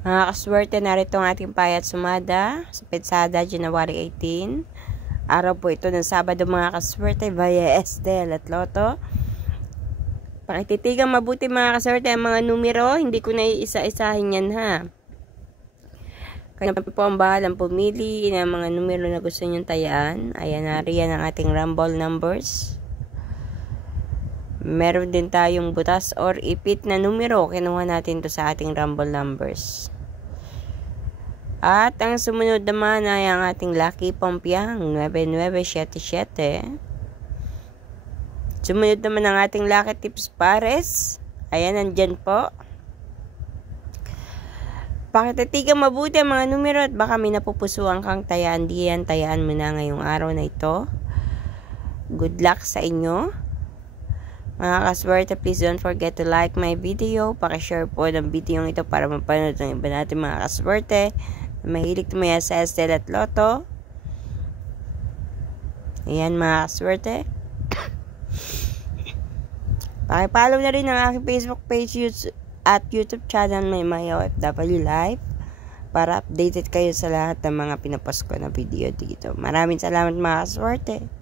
Mga kaswerte, narito ang ating payat sumada sa Petsada, January 18. Araw po ito ng Sabado mga kaswerte via Estel at Lotto. Pakititigang mabuti mga kaswerte ang mga numero. Hindi ko na iisa-isahin yan ha. Kanya po ang bahalang pumili ng mga numero na gusto nyong tayaan. Ayan, nariyan ang ating rumble numbers. Meron din tayong butas or ipit na numero. Kinuha natin to sa ating rumble numbers. At ang sumunod naman ay ang ating lucky pompiang 9977. Sumunod naman ang ating lucky tips pares. Ayan, nandyan po. Pakititigang mabuti ang mga numero at baka may napupusuan kang tayaan diyan. Tayaan mo na ngayong araw na ito. Good luck sa inyo. Mga kaswerte, please don't forget to like my video. Pakishare po ng video ito para mapanood ng iba natin mga kaswerte. Mahilig tumaya sa Estel at Lotto. Ayan mga kaswerte. Pakipollow na rin ang aking Facebook page at YouTube channel may OFW Live para updated kayo sa lahat ng mga pinapost ko na video dito. Maraming salamat mga kaswerte.